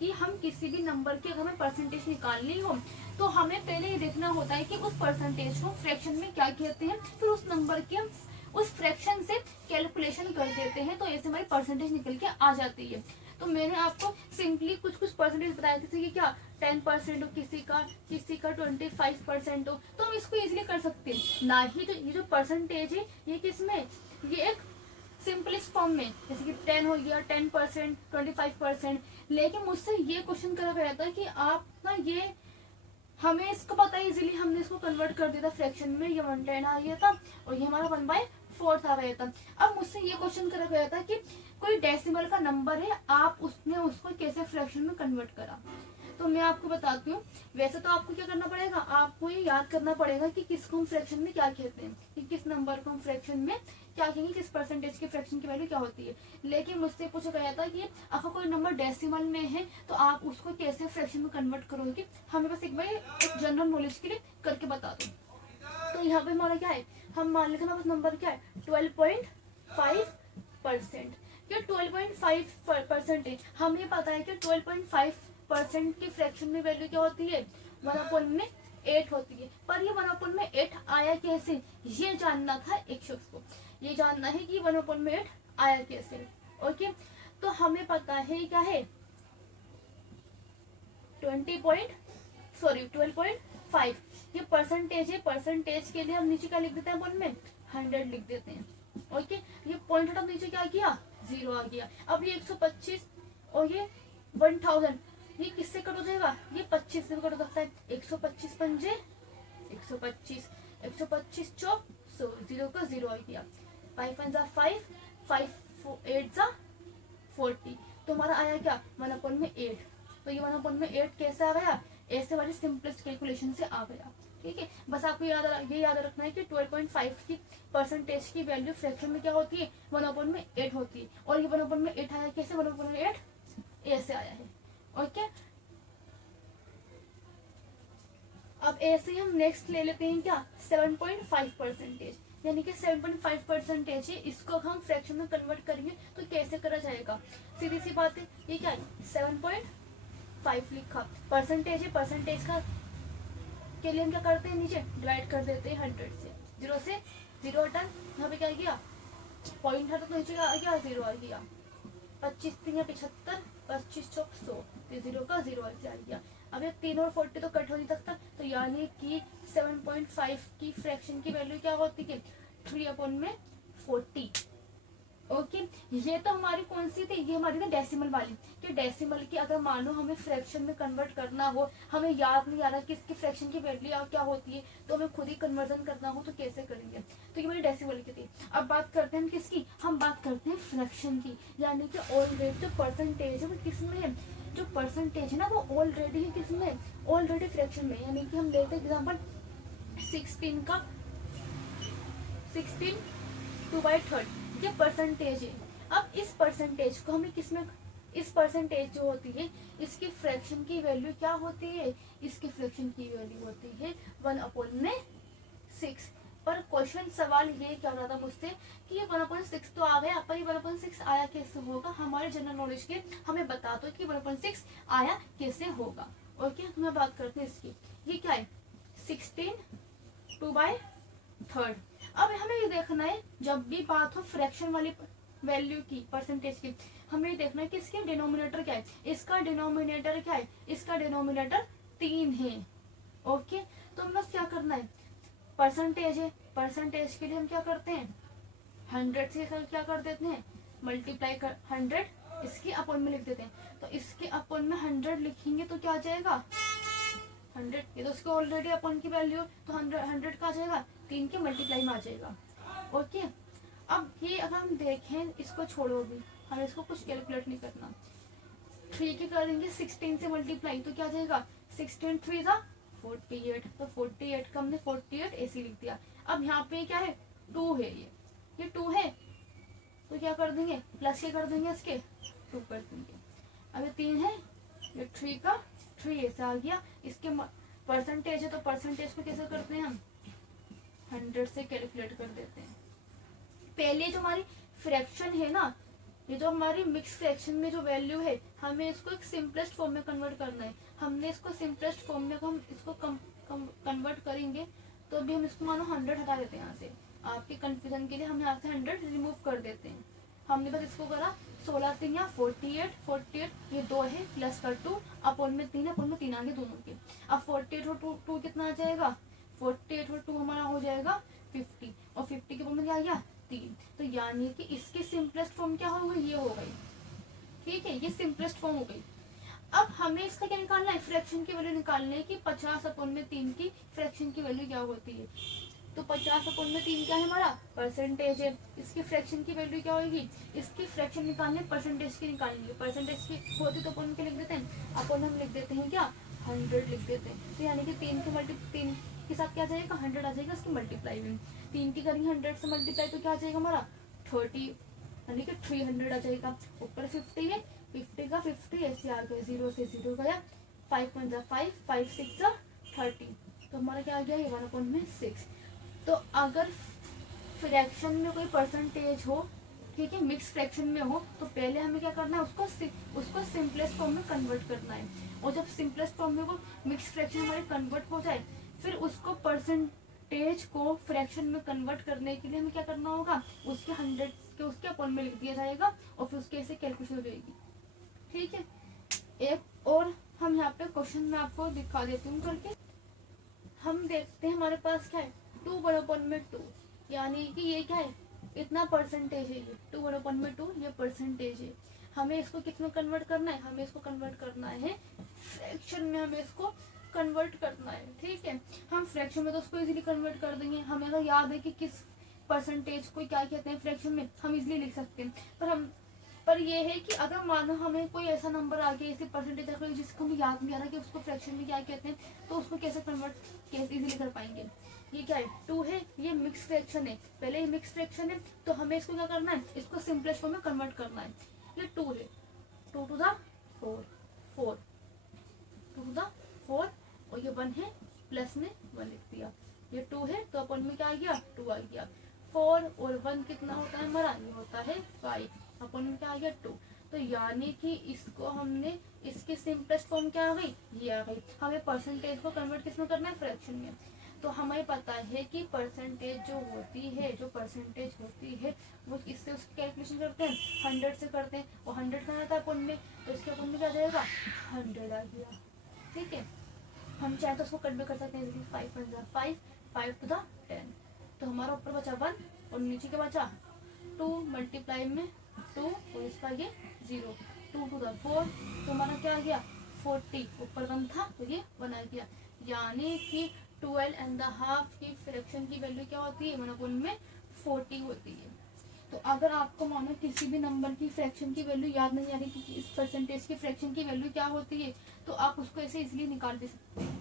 कि हम किसी भी नंबर की अगर हमें परसेंटेज निकालनी हो तो हमें पहले ये देखना होता है कि उस परसेंटेज को फ्रैक्शन में क्या कहते हैं, फिर उस नंबर की हम उस फ्रैक्शन से कैलकुलेशन कर देते हैं, तो ऐसे हमारी परसेंटेज निकल के आ जाती है। तो मैंने आपको सिंपली कुछ कुछ परसेंटेज बताया थे कि क्या 10% हो किसी का 25% हो, तो हम इसको इजीली कर सकते हैं। ना ही तो ये जो परसेंटेज है ये किसमें, ये एक सिंपलेस्ट फॉर्म में, जैसे कि 10 हो गया 10%, 25%। लेकिन मुझसे ये क्वेश्चन करा गया था कि आप ना ये हमें इसको पता है इजीली, हमने इसको कन्वर्ट कर दिया था फ्रैक्शन में, ये 110 आ गया था और ये हमारा 1/4 आ गया था। अब मुझसे ये क्वेश्चन करा गया था कि कोई डेसिमल का नंबर है, आप उसने उसको कैसे फ्रैक्शन में कन्वर्ट करा। तो मैं आपको बताती हूँ। वैसे तो आपको क्या करना पड़ेगा, आपको ये याद करना पड़ेगा कि किसको हम फ्रैक्शन में क्या कहते हैं, कि किस नंबर को हम फ्रैक्शन में क्या कहेंगे, किस परसेंटेज के फ्रैक्शन की वैल्यू क्या होती है। लेकिन मुझसे पूछा गया था कि अगर कोई नंबर डेसिमल में है तो आप उसको कैसे फ्रैक्शन में कन्वर्ट करोगे। हमें बस एक बार एक जनरल नॉलेज के लिए करके बता दो। तो यहाँ पे हमारा क्या है, हम मान लेते हैं हमारे पास नंबर क्या है 12.5%। ये 12.5% हमें पता है कि 12.5% की फ्रैक्शन में वैल्यू क्या होती है, 1/8 होती है। पर ये 1/8 आया कैसे, ये जानना था एक शख्स को, ये जानना है कि 1/8 आया कैसे। ओके, तो हमें पता है क्या है 12.5 ये परसेंटेज है। परसेंटेज के लिए हम नीचे क्या लिख देते हैं, अपन में 100 लिख देते हैं। ओके, ये पॉइंट हटा नीचे क्या किया 0 आ गया। अब ये 125 और ये 1000 ये किससे कट हो जाएगा, ये 25 से कट हो सकता है। 125 पंजे 125, 125 चौक 100, 0 का 0 आ गया। 5 पंजा 5, 5 8 जा 40, तो हमारा आया क्या 1/8। तो ये 1/8 कैसे आ गया, ऐसे वाली सिंपलेस्ट कैलकुलेशन से आ गया। ठीक है, बस आपको ये याद रखना है कि 12.5 की परसेंटेज की वैल्यू फ्रैक्शन में क्या होती है 1/8 होती है। और ये 1/8 आया कैसे, 1/8 ऐसे आया है। ओके, अब ऐसे ही हम नेक्स्ट ले लेते हैं क्या 7.5%, यानी कि 7.5% है, इसको हम फ्रैक्शन में कन्वर्ट करेंगे तो कैसे करा जाएगा। सीधी सी बात है, ये क्या है 7.5 लिखा, परसेंटेज है, परसेंटेज का के लिए हम क्या करते हैं नीचे डिवाइड कर देते हैं 100 से। 0 से 0 हटा, यहाँ पे क्या गया पॉइंट हटा तो नीचे आ गया 0 आ गया। 25 3 75, 25 चौक 100, 0 का 0 ऐसे आ गया। अब ये 3 और 40 तो कट हो नहीं सकता, तो यानी कि 7.5 की फ्रैक्शन की वैल्यू क्या होती है 3/40। ओके, ये तो हमारी कौन सी थी, ये हमारी ना डेसिमल वाली, कि डेसिमल की अगर मानो हमें फ्रैक्शन में कन्वर्ट करना हो, हमें याद नहीं आ रहा कि इसकी फ्रैक्शन की वैल्यू क्या होती है, तो हमें खुद ही कन्वर्जन करना हो तो कैसे करेंगे। तो ये हमारी डेसिमल की थी। अब बात करते हैं हम किसकी, हम बात करते हैं फ्रैक्शन की, यानी कि ऑलरेडी जो परसेंटेज है वो किसमें है, जो परसेंटेज है ना वो ऑलरेडी है किसमें, ऑलरेडी फ्रैक्शन में। यानी कि हम लेते हैं एग्जाम्पल 16 का 16 2/3 ये परसेंटेज है। अब इस परसेंटेज को हमें किसमें, इस परसेंटेज जो होती है इसकी फ्रैक्शन की वैल्यू क्या होती है, इसकी फ्रैक्शन की वैल्यू होती है 1/6। पर क्वेश्चन सवाल ये क्या रहा था मुझसे कि ये 1/6 तो आ गया, पर ये 1/6 आया कैसे होगा, हमारे जनरल नॉलेज के हमें बता दो कि 1/6 आया कैसे होगा। ओके, तो मैं बात करते हैं इसकी, ये क्या है 16 2/3। अब हमें ये देखना है जब भी बात हो फ्रैक्शन वाली वैल्यू की, परसेंटेज की, हमें ये देखना है कि इसके डिनोमिनेटर क्या है, इसका डिनोमिनेटर क्या है, इसका डिनोमिनेटर 3 है। ओके, तो हमें बस क्या करना है, परसेंटेज है, परसेंटेज के लिए हम क्या करते हैं 100 से क्या कर देते हैं मल्टीप्लाई कर 100 इसकी अपॉन में लिख देते हैं। तो इसके अपॉन में 100 लिखेंगे तो क्या आ जाएगा 100, ये तो उसके ऑलरेडी अपॉन की वैल्यू, तो 100 का आ जाएगा 3 के मल्टीप्लाई में आ जाएगा। ओके, अब ये अगर हम देखें, इसको छोड़ो भी, हमें इसको कुछ कैलकुलेट नहीं करना, 3 के कर देंगे 16 से मल्टीप्लाई तो क्या आ जाएगा 16 3 जा 48, तो 48 का हमने 48 ऐसे लिख दिया। अब यहाँ पे क्या है 2 है, ये 2 है तो क्या कर देंगे प्लस के कर देंगे, इसके 2 कर देंगे। अब ये 3 है, ये 3 का 3 ऐसा आ गया। इसके परसेंटेज है तो परसेंटेज को कैसे करते हैं हम 100 से कैलकुलेट कर देते हैं। पहले जो हमारी फ्रैक्शन है ना ये जो हमारी मिक्स फ्रैक्शन में जो वैल्यू है हमें इसको एक सिंपलेस्ट फॉर्म में कन्वर्ट करना है। हमने इसको सिंपलेस्ट फॉर्म में हम इसको कन्वर्ट करेंगे तो अभी हम इसको मानो 100 हटा देते हैं यहाँ से। आपके कंफ्यूजन के लिए हम यहाँ से 100 रिमूव कर देते हैं। हमने बस इसको करा 16 3 या 48 48 ये 2 है प्लस का 2 अपॉन में 3 अपॉन में 3 आगे दोनों के। अब 48 और 2 कितना आ जाएगा, 48 और 2 हमारा हो जाएगा 50 और 50 के अपॉन में क्या आ गया 3। तो यानी कि इसकी सिंपलेस्ट फॉर्म क्या हो गई, ये हो गई। ठीक है, ये सिंपलेस्ट फॉर्म हो गई। अब हमें इसका क्या निकालना है, फ्रैक्शन की वैल्यू निकालनी है कि 50 अपॉन में 3 की फ्रैक्शन की वैल्यू क्या होती है। तो 50 अपॉन में 3 क्या है हमारा परसेंटेज है। इसकी फ्रैक्शन की वैल्यू क्या होगी, इसकी फ्रैक्शन निकालने परसेंटेज की निकालनी है। परसेंटेज की होती तो अपन के लिख देते हैं, अपन हम लिख देते हैं क्या 100 लिख देते हैं। तो यानी कि 3 के साथ क्या आ जाएगा 100 आ जाएगा इसकी मल्टीप्लाई में। 3 की करेंगे 100 से मल्टीप्लाई तो क्या आ जाएगा हमारा 30 यानी कि 300 आ जाएगा। ऊपर 50 है 50 का 50 ऐसे आ गया 0 से 0 गया 5 1 5 5 6 30 तो हमारा क्या आ गया 1/6। तो अगर फ्रैक्शन में कोई परसेंटेज हो, ठीक है, मिक्स फ्रैक्शन में हो तो पहले हमें क्या करना है उसको सिंपलेस्ट फॉर्म में कन्वर्ट करना है। और जब सिंपलेस्ट फॉर्म में वो मिक्स फ्रैक्शन हमारे कन्वर्ट हो जाए फिर उसको परसेंटेज को फ्रैक्शन में कन्वर्ट करने के लिए हमें क्या करना होगा, उसके 100 के उसके अपॉन में लिख दिया जाएगा और फिर उसके ऐसे कैलकुलेशन हो जाएगी। ठीक है, एक और हम यहाँ पे क्वेश्चन में आपको दिखा देती हूँ करके। हम देखते हैं हमारे पास क्या है 2/2 यानी कि ये क्या है इतना परसेंटेज है, ये 2/2 ये परसेंटेज है। हमें इसको किस में कन्वर्ट करना है, हमें इसको कन्वर्ट करना है फ्रैक्शन में, हमें इसको कन्वर्ट करना है। ठीक है, हम फ्रैक्शन में तो उसको इजीली कन्वर्ट कर देंगे। हमें अगर याद है कि किस परसेंटेज को क्या कहते हैं फ्रैक्शन में हम इजीली लिख सकते हैं। पर ये है कि अगर मानो हमें कोई ऐसा नंबर आ गया इसी परसेंटेज आ गया जिसको हमें याद नहीं आ रहा कि उसको फ्रैक्शन में क्या कहते हैं तो उसको कैसे कन्वर्ट कैसे इजीली कर पाएंगे। ये क्या है 2 है, ये मिक्स फ्रैक्शन है, पहले ये मिक्स फ्रैक्शन है तो हमें इसको क्या करना है इसको सिंपलेस्ट फॉर्म में कन्वर्ट करना है। ये 2 है 2 to the 4 4 2 to the 4 और ये 1 है प्लस में 1 लिख दिया। ये 2 है तो अपन में क्या आ गया 2 आ गया। 4 और 1 कितना होता है हमारा, ये होता है 5 अपन में क्या आ गया 2। तो यानी कि इसको हमने इसकी सिंपलेस्ट फॉर्म क्या आ गई, ये आ गई। हमें परसेंटेज को कन्वर्ट किस में करना है फ्रैक्शन में। तो हमें पता है कि परसेंटेज जो होती है वो इससे उसकी कैलकुलेशन करते हैं 100 से करते हैं और 100 का आता है अपन में तो इसके अपन में क्या जाएगा 100 आ गया। ठीक है, हम चाहे तो उसको कट भी कर सकते हैं जैसे 5 1 5 5 to the 10 तो हमारा ऊपर बचा 1 और नीचे क्या बचा 2 मल्टीप्लाई में 2 और इसका ये 0 2 to the 4 तो हमारा क्या आ गया 40 ऊपर 1 था तो ये 1 आ गया। यानी कि 12.5 की फ्रैक्शन की वैल्यू क्या होती है 1/4 में 40 होती है। तो अगर आपको मानो किसी भी नंबर की फ्रैक्शन की वैल्यू याद नहीं आ रही कि इस परसेंटेज की फ्रैक्शन की वैल्यू क्या होती है तो आप उसको ऐसे इजीली निकाल भी सकते हैं।